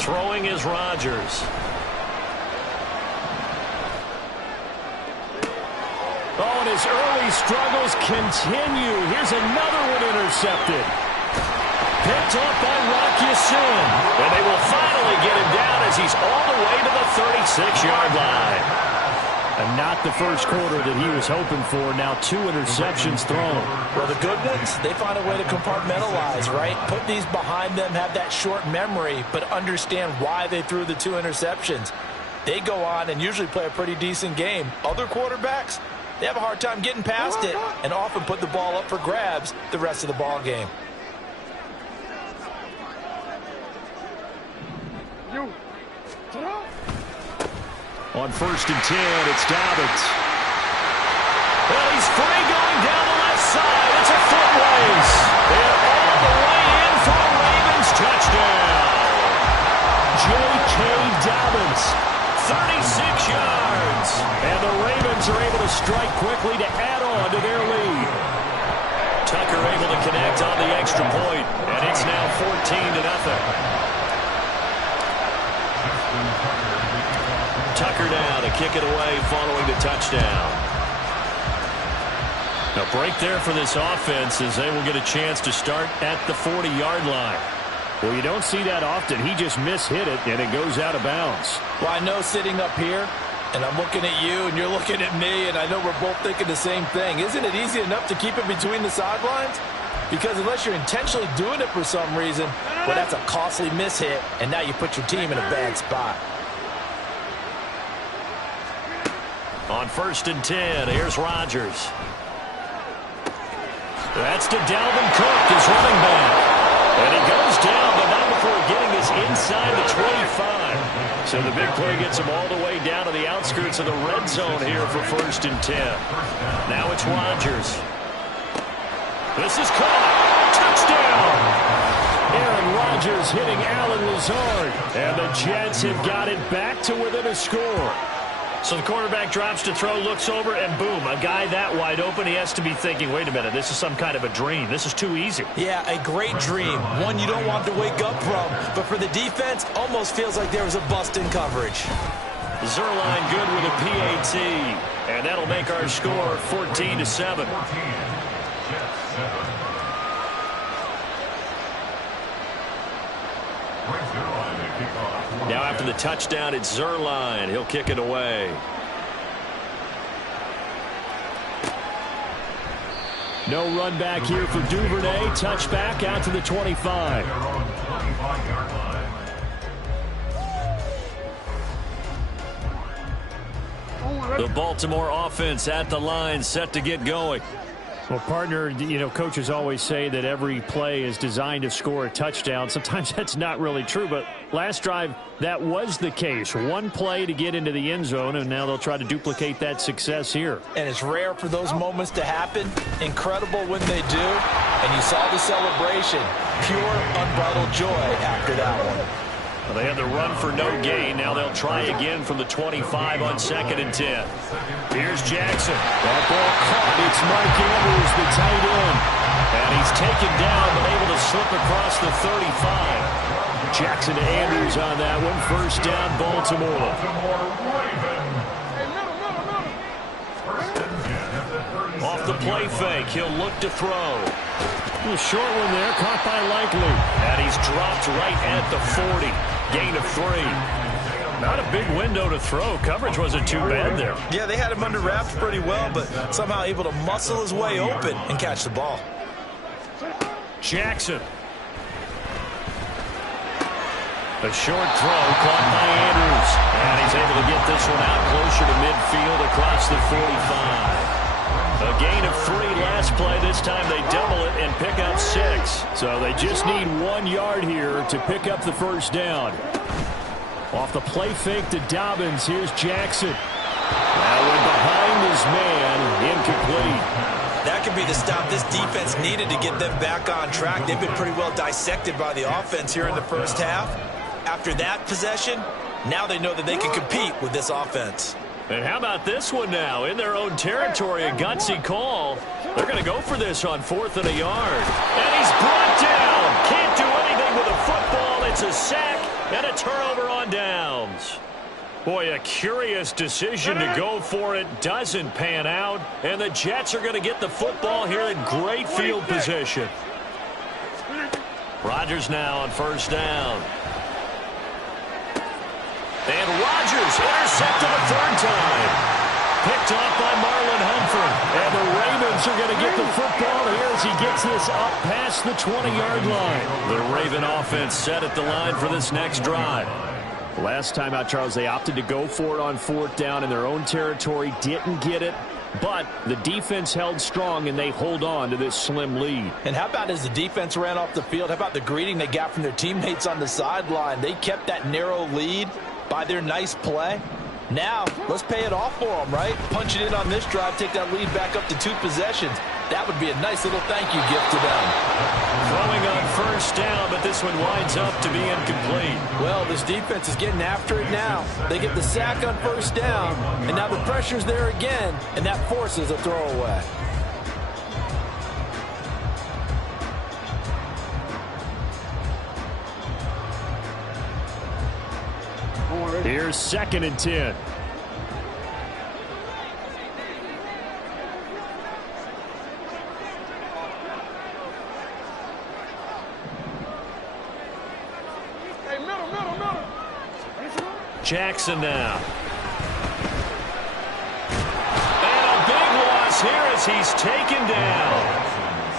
Throwing is Rodgers. Oh, and his early struggles continue. Here's another one intercepted. Picked off by Rock Ya-Sin. And they will finally get him down as he's all the way to the 36-yard line. And not the first quarter that he was hoping for. Now 2 interceptions thrown. Well, the good ones, they find a way to compartmentalize, right? Put these behind them, have that short memory, but understand why they threw the 2 interceptions. They go on and usually play a pretty decent game. Other quarterbacks, they have a hard time getting past it and often put the ball up for grabs the rest of the ball game. On 1st and 10, it's Dobbins. Well, he's free going down the left side. It's a foot race. And all the way in for a Ravens touchdown. J.K. Dobbins, 36 yards. And the Ravens are able to strike quickly to add on to their lead. Tucker able to connect on the extra point, and it's now 14-0. Tucker now to kick it away following the touchdown. A break there for this offense as they will get a chance to start at the 40-yard line. Well, you don't see that often. He just mishit it, and it goes out of bounds. Well, I know sitting up here, and I'm looking at you, and you're looking at me, and I know we're both thinking the same thing. Isn't it easy enough to keep it between the sidelines? Because unless you're intentionally doing it for some reason, well, that's a costly mishit, and now you put your team in a bad spot. On 1st and 10, here's Rodgers. That's to Dalvin Cook, his running back. And he goes down, but not before getting this inside the 25. So the big play gets him all the way down to the outskirts of the red zone here for 1st and 10. Now it's Rodgers. This is caught. Touchdown! Aaron Rodgers hitting Allen Lazard. And the Jets have got it back to within a score. So the quarterback drops to throw, looks over, and boom, a guy that wide open, he has to be thinking, wait a minute, this is some kind of a dream. This is too easy. Yeah, a great dream. One you don't want to wake up from. But for the defense, almost feels like there was a bust in coverage. Zuerlein good with a PAT. And that'll make our score 14-7. Now after the touchdown, it's Zuerlein. He'll kick it away. No run back here for Duvernay. Touchback out to the 25. The Baltimore offense at the line, set to get going. Well, partner, you know, coaches always say that every play is designed to score a touchdown. Sometimes that's not really true, but last drive, that was the case. One play to get into the end zone, and now they'll try to duplicate that success here. And it's rare for those moments to happen. Incredible when they do. And you saw the celebration. Pure, unbridled joy after that one. Well, they had the run for no gain. Now they'll try again from the 25 on 2nd and 10. Here's Jackson. That ball caught. It's Mike Andrews, the tight end. And he's taken down, but able to slip across the 35. Jackson to Andrews on that one. 1st down, Baltimore. Off the play fake, he'll look to throw. A short one there, caught by Likely. And he's dropped right at the 40. Gain of 3. Not a big window to throw. Coverage wasn't too bad there. Yeah, they had him under wraps pretty well, but somehow able to muscle his way open and catch the ball. Jackson. A short throw caught by Andrews. And he's able to get this one out closer to midfield across the 45. A gain of 3 last play. This time they double it and pick up 6. So they just need 1 yard here to pick up the 1st down. Off the play fake to Dobbins. Here's Jackson. That went behind his man. Incomplete. That could be the stop this defense needed to get them back on track. They've been pretty well dissected by the offense here in the first half. After that possession, now they know that they can compete with this offense. And how about this one now? In their own territory, a gutsy call. They're going to go for this on 4th and a yard. And he's brought down. Can't do anything with a football. It's a sack and a turnover. Boy, a curious decision to go for it. Doesn't pan out. And the Jets are going to get the football here in great field position. Rodgers now on first down. And Rodgers intercepted a third time. Picked off by Marlon Humphrey. And the Ravens are going to get the football here as he gets this up past the 20-yard line. The Raven offense set at the line for this next drive. Last time out, Charles, they opted to go for it on fourth down in their own territory. Didn't get it, but the defense held strong, and they hold on to this slim lead. And how about as the defense ran off the field, how about the greeting they got from their teammates on the sideline? They kept that narrow lead by their nice play. Now, let's pay it off for them, right? Punch it in on this drive, take that lead back up to 2 possessions. That would be a nice little thank you gift to them. Throwing on first down, but this one winds up to be incomplete. Well, this defense is getting after it now. They get the sack on first down, and now the pressure's there again, and that forces a throwaway. Here's 2nd and 10. Jackson now. And a big loss here as he's taken down.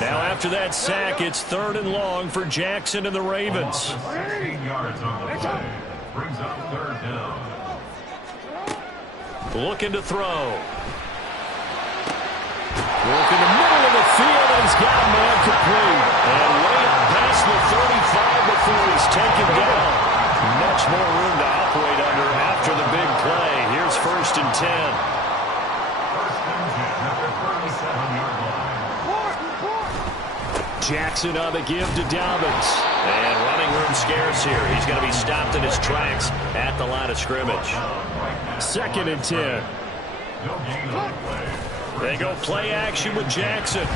Now after that sack, it's 3rd and long for Jackson and the Ravens. 16 yards on the play. Brings up 3rd down. Looking to throw. Work in the middle of the field, and he's got a man complete. And way up past the 35 before he's taken down. Much more room to operate under after the big play. Here's 1st and 10. 1st and 10 at the 37-yard line. Jackson on the give to Dobbins. And running room scarce here. He's going to be stopped in his tracks at the line of scrimmage. 2nd and 10. No gain on the play. They go play action with Jackson.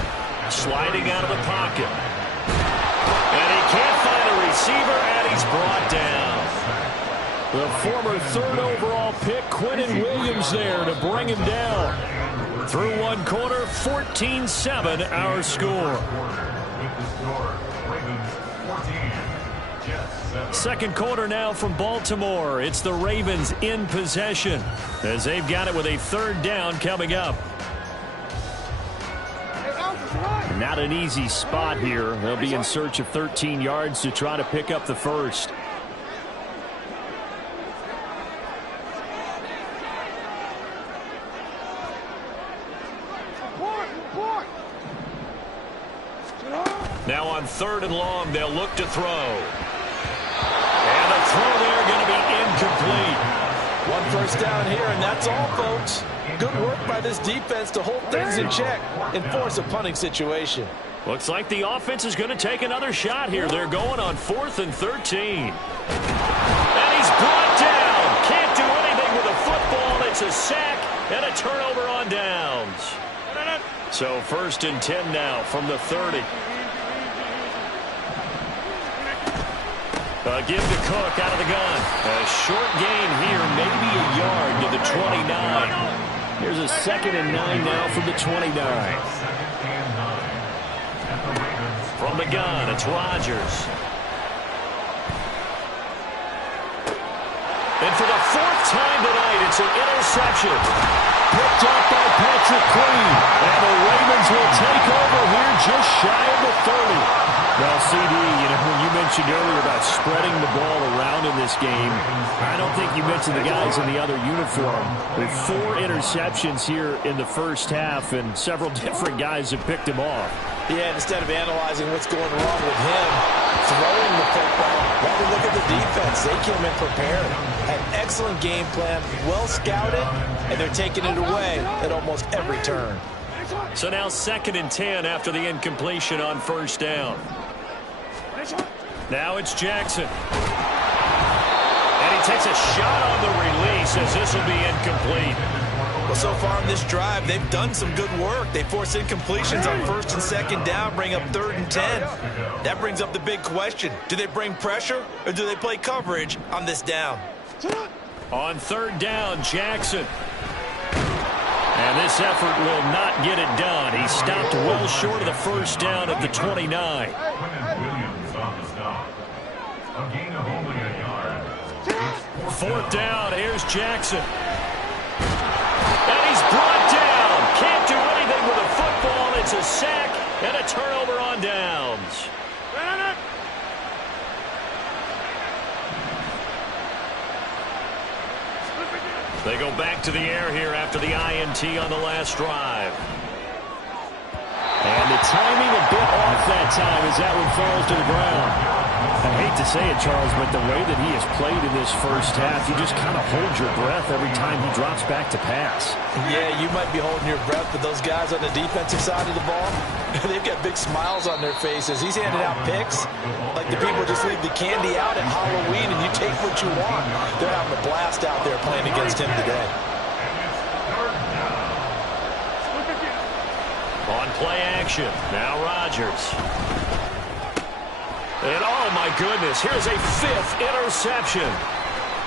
Sliding out of the pocket. And he can't find a receiver, and he's brought down. The former 3rd overall pick, Quinnen Williams, there to bring him down. Through 1 quarter, 14-7 our score. With the score, Ravens 14, Jets 7. 2nd quarter now from Baltimore. It's the Ravens in possession as they've got it with a 3rd down coming up. Not an easy spot here. They'll be in search of 13 yards to try to pick up the first. Now on 3rd and long, they'll look to throw. And the throw there going to be incomplete. 1 first down here, and that's all, folks. Good work by this defense to hold things in check and force a punting situation. Looks like the offense is going to take another shot here. They're going on 4th and 13. And he's brought down. Can't do anything with a football. It's a sack and a turnover on downs. So 1st and 10 now from the 30. Give to Cook out of the gun. A short gain here, maybe a yard to the 29. Here's a 2nd and 9 now from the 29. 2nd and 9. At the Ravens. From the gun, it's Rodgers. And for the 4th time tonight, it's an interception. Picked up by Patrick Queen. And the Ravens will take over here just shy of the 30. Well, CD, when you mentioned earlier about spreading the ball around in this game, I don't think you mentioned the guys in the other uniform. With 4 interceptions here in the first half, and several different guys have picked him off. Yeah, instead of analyzing what's going wrong with him, throwing the football, while we look at the defense, they came in prepared. Had excellent game plan, well scouted, and they're taking it away at almost every turn. So now 2nd and 10 after the incompletion on first down. Now it's Jackson. And he takes a shot on the release as this will be incomplete. Well, so far in this drive, they've done some good work. They force incompletions on 1st and 2nd down, bring up 3rd and 10. That brings up the big question. Do they bring pressure or do they play coverage on this down? On third down, Jackson. And this effort will not get it done. He stopped well short of the first down at the 29. Williams on the stop. A gain of only a yard. Fourth down, here's Jackson. And he's brought down. Can't do anything with a football. It's a sack and a turnover on downs. They go back to the air here after the INT on the last drive. And the timing a bit off that time as that one falls to the ground. I hate to say it, Charles, but the way that he has played in this first half, you just kind of hold your breath every time he drops back to pass. Yeah, you might be holding your breath, but those guys on the defensive side of the ball, they've got big smiles on their faces. He's handing out picks like the people just leave the candy out at Halloween and you take what you want. They're having a blast out there playing against him today. On play action, now Rodgers. And oh my goodness, here's a fifth interception.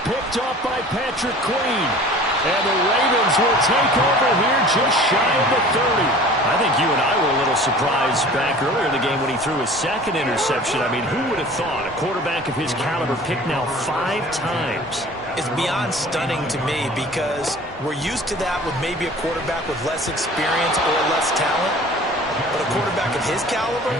Picked off by Patrick Queen. And the Ravens will take over here just shy of the 30. I think you and I were a little surprised back earlier in the game when he threw his second interception. I mean, who would have thought a quarterback of his caliber picked now 5 times? It's beyond stunning to me because we're used to that with maybe a quarterback with less experience or less talent. But a quarterback of his caliber,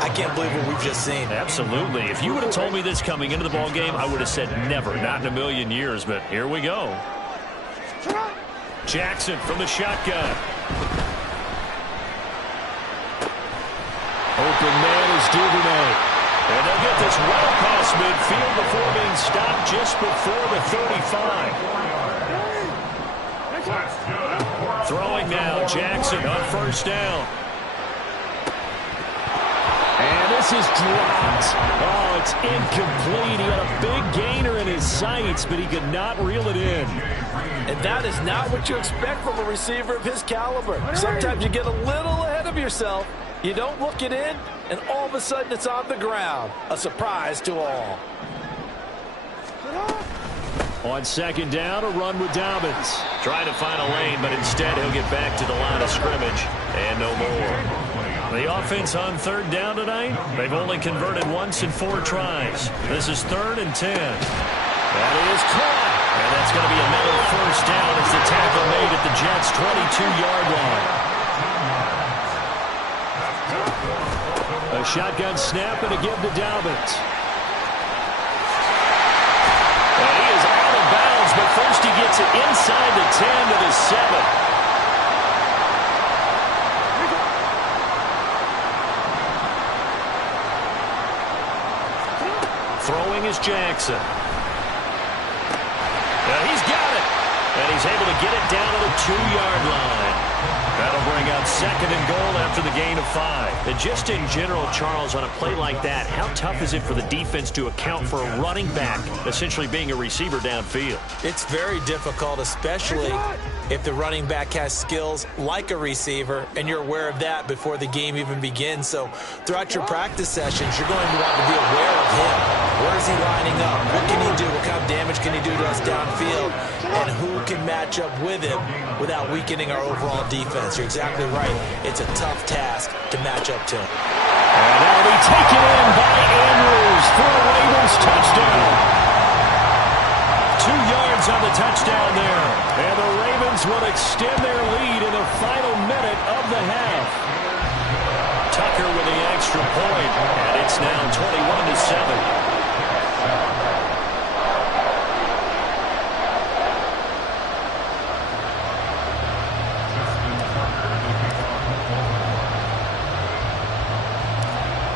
I can't believe what we've just seen. Absolutely. If you would have told me this coming into the ball game, I would have said never, not in a million years. But here we go. Jackson from the shotgun. Open man is Duvernay. And they'll get this well past midfield before being stopped just before the 35. Throwing now, Jackson on first down. And this is dropped. Oh, it's incomplete. He had a big gainer in his sights, but he could not reel it in. And that is not what you expect from a receiver of his caliber. Sometimes you get a little ahead of yourself. You don't look it in, and all of a sudden it's on the ground. A surprise to all. On second down, a run with Dobbins. Trying to find a lane, but instead he'll get back to the line of scrimmage. And no more. The offense on third down tonight, they've only converted once in 4 tries. This is 3rd and 10. That is caught. And that's going to be another first down as the tackle made at the Jets' 22-yard line. A shotgun snap and a give to Dobbins. And he is out of bounds, but first he gets it inside the 10 to the 7. Throwing is Jackson. Now he's got it. And he's able to get it down to the 2-yard line. That'll bring out 2nd and goal after the gain of 5. And just in general, Charles, on a play like that, how tough is it for the defense to account for a running back essentially being a receiver downfield? It's very difficult, especially if the running back has skills like a receiver, and you're aware of that before the game even begins. So throughout your practice sessions, you're going to want to be aware of him. Where is he lining up? What can he do? What kind of damage can he do to us downfield? And who can match up with him without weakening our overall defense? You're exactly right. It's a tough task to match up to him. And that'll be taken in by Andrews for a Ravens touchdown. 2 yards on the touchdown there. And the Ravens will extend their lead in the final minute of the half. Tucker with the extra point, and it's now 21-7.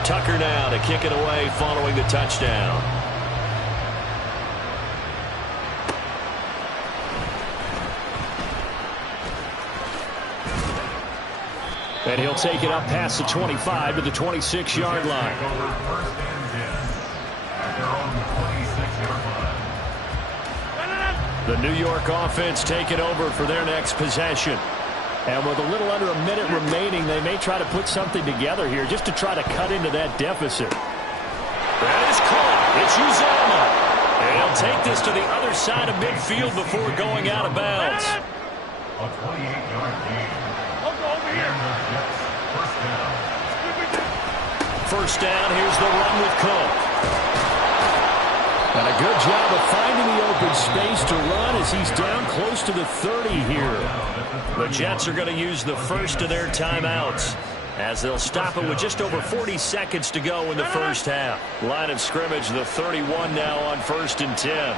Tucker now to kick it away following the touchdown. And he'll take it up past the 25 to the 26-yard line. The New York offense taking over for their next possession. And with a little under a minute remaining, they may try to put something together here just to try to cut into that deficit. That is caught. It's Uzomah. And he'll take this to the other side of midfield before going out of bounds. A 28-yard gain. And the Jets first down. First down, here's the run with Cook. And a good job of finding the open space to run as he's down close to the 30 here. The Jets are going to use the first of their timeouts as they'll stop it with just over 40 seconds to go in the first half. Line of scrimmage, the 31 now on 1st and 10.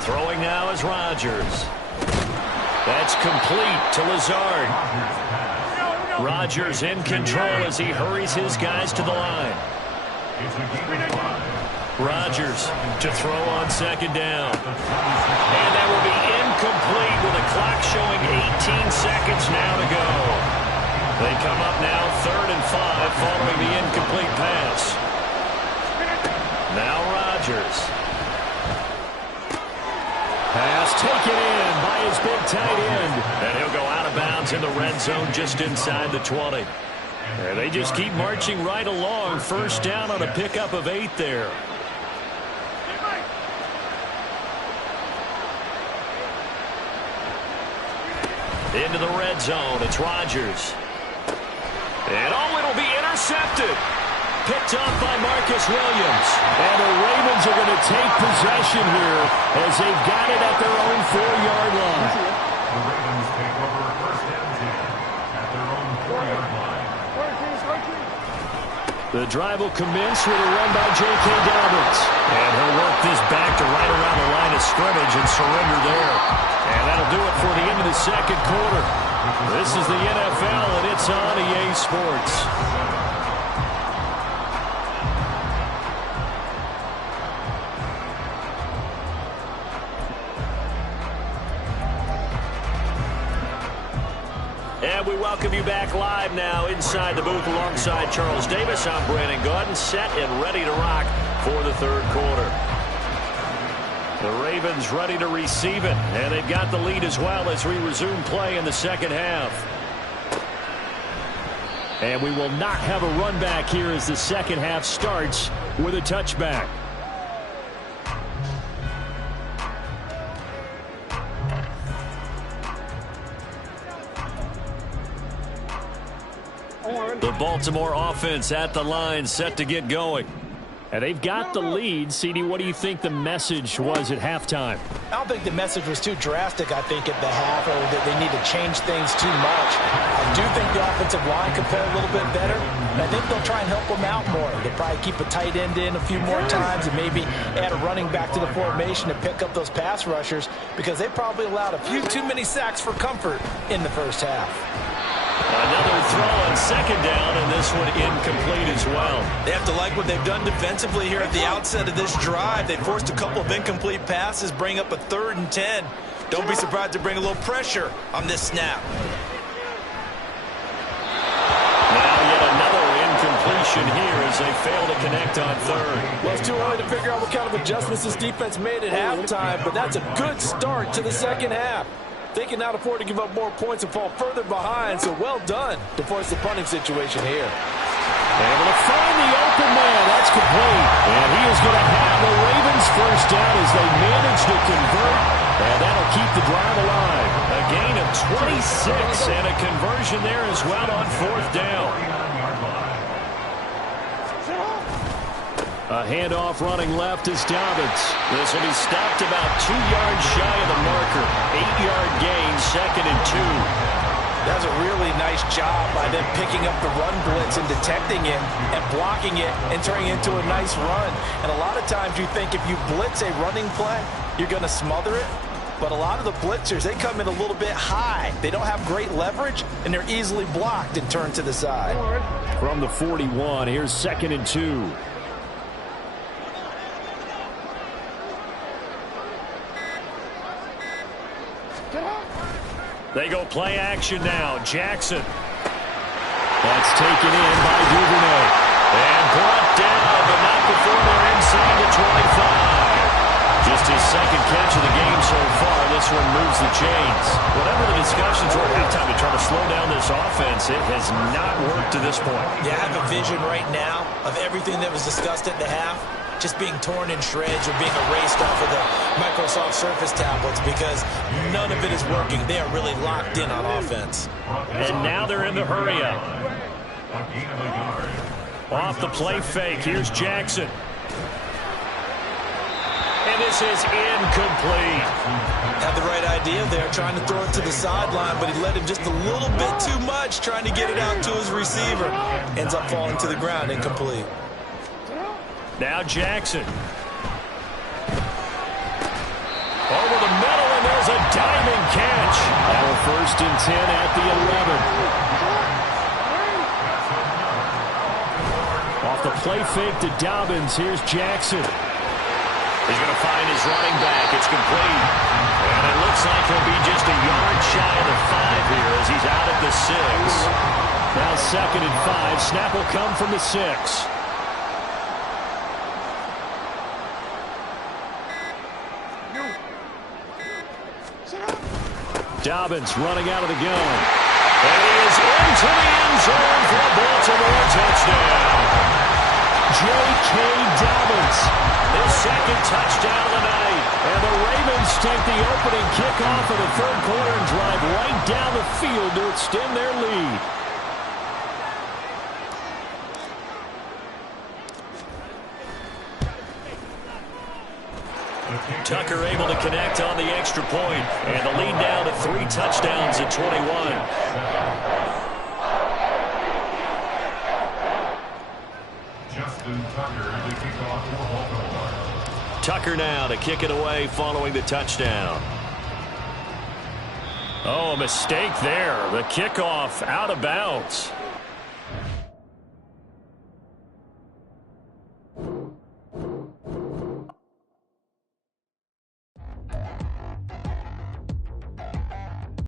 Throwing now is Rodgers. That's complete to Lazard. Rodgers in control as he hurries his guys to the line. Rodgers to throw on 2nd down. And that will be incomplete with the clock showing 18 seconds now to go. They come up now 3rd and 5 following the incomplete pass. Now Rodgers. Pass taken in by his big tight end. And he'll go out of bounds in the red zone just inside the 20. And they just keep marching right along. First down on a pickup of 8 there. Into the red zone. It's Rodgers. And it'll be intercepted. Picked off by Marcus Williams. And the Ravens are going to take possession here as they've got it at their own 4-yard line. The Ravens take over 1st and 10 at their own 4-yard line. The drive will commence with a run by J.K. Dobbins. And he'll work this back to right around the line of scrimmage and surrender there. And that'll do it for the end of the 2nd quarter. This is the NFL, and it's on EA Sports. And we welcome you back live now inside the booth alongside Charles Davis. I'm Brandon Gaudin, set and ready to rock for the 3rd quarter. The Ravens ready to receive it, and they've got the lead as well as we resume play in the 2nd half. And we will not have a run back here as the 2nd half starts with a touchback. The Baltimore offense at the line, set to get going. And they've got the lead. CD, what do you think the message was at halftime? I don't think the message was too drastic, I think, at the half, or that they need to change things too much. I do think the offensive line could play a little bit better, and I think they'll try and help them out more. They'll probably keep a tight end in a few more times and maybe add a running back to the formation to pick up those pass rushers, because they probably allowed a few too many sacks for comfort in the first half. Another throw on 2nd down, and this one incomplete as well. They have to like what they've done defensively here at the outset of this drive. They forced a couple of incomplete passes, bring up a 3rd and 10. Don't be surprised to bring a little pressure on this snap. Now yet another incompletion here as they fail to connect on 3rd. Well, it's too early to figure out what kind of adjustments this defense made at halftime, but that's a good start to the 2nd half. They can not afford to give up more points and fall further behind, so well done to force the punting situation here. Able to find the open man. That's complete. And he is going to have the Ravens first down as they manage to convert, and that'll keep the drive alive. A gain of 26 and a conversion there as well on 4th down. A handoff running left is Dobbins. This will be stopped about 2 yards shy of the marker. 8-yard gain, 2nd and 2. That's a really nice job by them picking up the run blitz and detecting it and blocking it and turning it into a nice run. And a lot of times you think if you blitz a running play, you're going to smother it. But a lot of the blitzers, they come in a little bit high. They don't have great leverage, and they're easily blocked and turned to the side. From the 41, here's 2nd and 2. They go play action now. Jackson. That's taken in by Duvernay. And brought down, but not before they're inside the 25. Just his 2nd catch of the game so far. This one moves the chains. Whatever the discussions were at halftime to try to slow down this offense, it has not worked to this point. Yeah, I have a vision right now of everything that was discussed at the half. just being torn in shreds or being erased off of the Microsoft Surface tablets because none of it is working. They are really locked in on offense. And now they're in the hurry-up. Off the play fake, here's Jackson. And this is incomplete. Had the right idea there, trying to throw it to the sideline, but he let him just a little bit too much, trying to get it out to his receiver. Ends up falling to the ground, incomplete. Now Jackson. Over the middle, and there's a diving catch. Now 1st and 10 at the 11. Off the play fake to Dobbins. Here's Jackson. He's going to find his running back. It's complete. And it looks like he'll be just a yard shy of the 5 here as he's out at the 6. Now 2nd and 5. Snap will come from the 6. Dobbins running out of the gun. And he is into the end zone for a Baltimore touchdown. J.K. Dobbins. His 2nd touchdown of the night. And the Ravens take the opening kickoff of the 3rd quarter and drive right down the field to extend their lead. Tucker able to connect on the extra point. And the lead now to 3 touchdowns at 21. Tucker now to kick it away following the touchdown. Oh, a mistake there. The kickoff out of bounds.